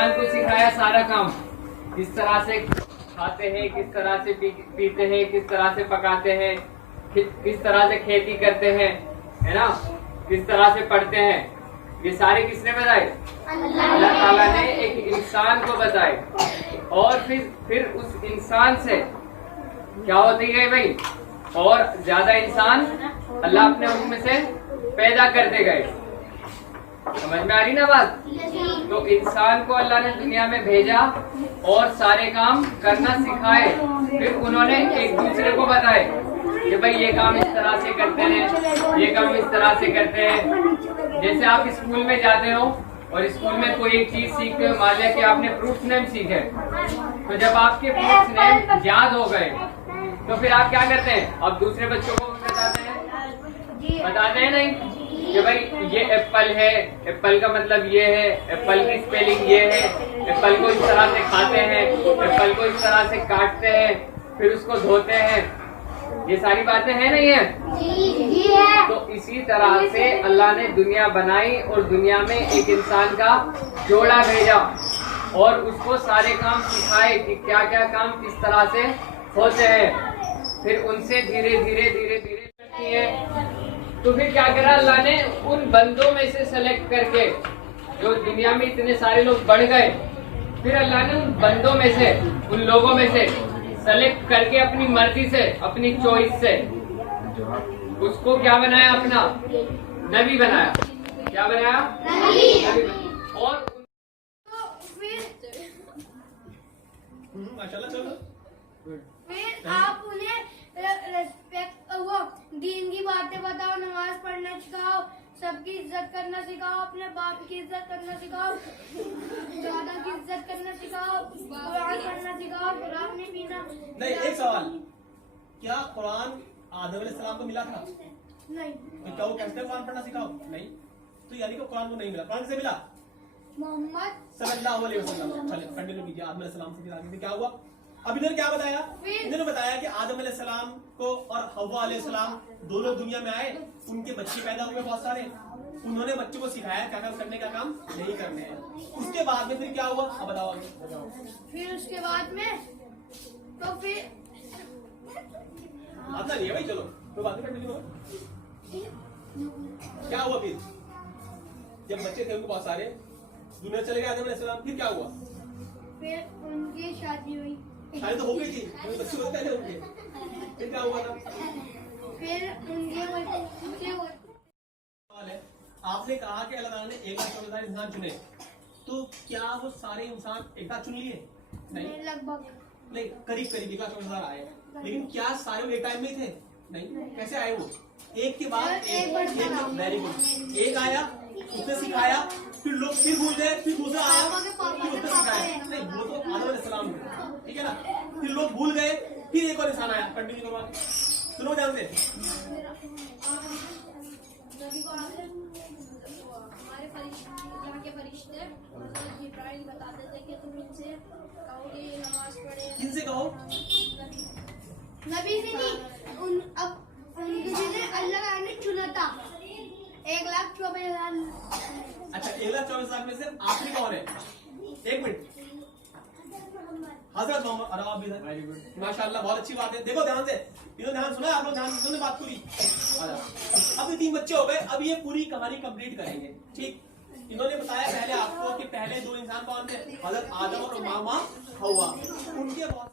इंसान को सिखाया सारा काम, किस तरह से खाते हैं, किस तरह से पीते हैं, किस तरह से पकाते हैं, किस तरह से खेती करते हैं, है ना, किस तरह से पढ़ते हैं, ये सारे किसने बताए? अल्लाह ताला ने एक इंसान को बताए। और फिर उस इंसान से क्या होती है भाई, और ज्यादा इंसान अल्लाह अपने हुक्म से पैदा करते गए। समझ में आ रही ना बात? तो इंसान को अल्लाह ने दुनिया में भेजा और सारे काम करना सिखाए, फिर उन्होंने एक दूसरे को बताए कि भाई ये काम इस तरह से करते हैं, ये काम इस तरह से करते हैं। जैसे आप स्कूल में जाते हो और स्कूल में कोई एक चीज सीखते हो, मान लिया कि आपने फ्रूट्स नेम सीखे, तो जब आपके फ्रूट्स नेम याद हो गए तो फिर आप क्या करते हैं? आप दूसरे बच्चों को बताते हैं नहीं कि भाई ये एप्पल है, एप्पल का मतलब ये है, एप्पल की स्पेलिंग ये है, एप्पल को इस तरह से खाते हैं, एप्पल को इस तरह से काटते हैं, फिर उसको धोते हैं। ये सारी बातें हैं नहीं है? जी है। तो इसी तरह से अल्लाह ने दुनिया बनाई और दुनिया में एक इंसान का जोड़ा भेजा और उसको सारे काम सिखाए कि क्या क्या काम किस तरह से होते हैं। फिर उनसे धीरे धीरे धीरे धीरे करती है। तो फिर क्या करा अल्लाह ने? उन बंदों में से सेलेक्ट करके, जो दुनिया में इतने सारे लोग बढ़ गए, फिर अल्लाह ने उन बंदों में से, उन लोगों में से सेलेक्ट करके अपनी मर्जी से, अपनी चॉइस से उसको क्या बनाया? अपना नबी बनाया। क्या बनाया? नबी। और माशाल्लाह, चलो फिर आप उन्हें रेस्पेक्ट, वो दीन की बातें बताओ, नमाज पढ़ना सिखाओ, सबकी इज्जत करना सिखाओ, अपने बाप की इज्जत करना सिखाओ, दादा की इज्जत करना सिखाओ, कुरान पढ़ना सिखाओ, शराब नहीं पीना। नहीं, एक सवाल, क्या कुरान आदम अलैहिस्सलाम को मिला था? नहीं। तो क्या वो कहते कुरान पढ़ना सिखाओ? नहीं। तो यानी कि कुरान को नहीं मिला। कुरान से मिला मोहम्मद सल्लल्लाहु अलैहि वसल्लम। चलिए कंटिन्यू कीजिए। आदम अलैहिस्सलाम से फिर आगे क्या हुआ? अब इन्होंने क्या बताया? इन्होंने बताया कि आदम अलैहिस्सलाम को और हव्वा अलैहिस्सलाम दोनों दुनिया में आए, उनके बच्चे पैदा हुए बहुत सारे, उन्होंने बच्चों को सिखाया क्या काम करने का, काम नहीं करने हैं। उसके बाद में फिर क्या हुआ? अब बताओ आगे। फिर उसके बाद में तो फिर आता नहीं है भाई, चलो तो बात कंटिन्यू करो। क्या हुआ फिर? जब बच्चे थे उनको बहुत सारे, दुनिया चले गए आदम अलैहिस्सलाम, फिर क्या हुआ? फिर उनकी शादी हुई। शादी तो हो गई थी, बच्चे होते थे उनके, फिर क्या हुआ था? फिर उनके बच्चे आपने कहा कि अल्लाह ताला ने 1,40,000 इंसान चुने, तो क्या वो सारे इंसान एक साथ चुन लिए? नहीं, लगभग नहीं, करीब करीब 1,40,000 आए, लेकिन क्या सारे वो एक टाइम में ही थे? नहीं। कैसे आए वो? एक के बाद एक। Very good. एक आया, उसने सिखाया, फिर लोग फिर भूल गए, फिर दूसरा आया, फिर उसने सिखाया। नहीं, वो तो आदम अलैहिस्सलाम थे, ठीक है ना? फिर लोग भूल गए, फिर एक और इंसान आया। कंटिन्यू करवा, सुनो ध्यान से। हमारे फरिश्ते जिब्राइल बताते थे कि तुम इनसे कहोगे नमाज पढ़े। किनसे कहो? नबी से नहीं, जिन्हें अल्लाह ने चुना था 1,24,000। अच्छा, 1,24,000 में से आखिरी कौन है? एक मिनट, हजरत मोहम्मद। वेरी गुड, माशाल्लाह, बहुत अच्छी बात है। देखो ध्यान से, इन्होंने ध्यान सुना, आप लोग ध्यान सुनने बात पूरी। अब ये 3 बच्चे हो गए, अब ये पूरी कहानी कंप्लीट करेंगे, ठीक? इन्होंने बताया पहले आपको कि पहले 2 इंसान कौन थे? हजरत आदम और मामा हव्वा। उनके बहुत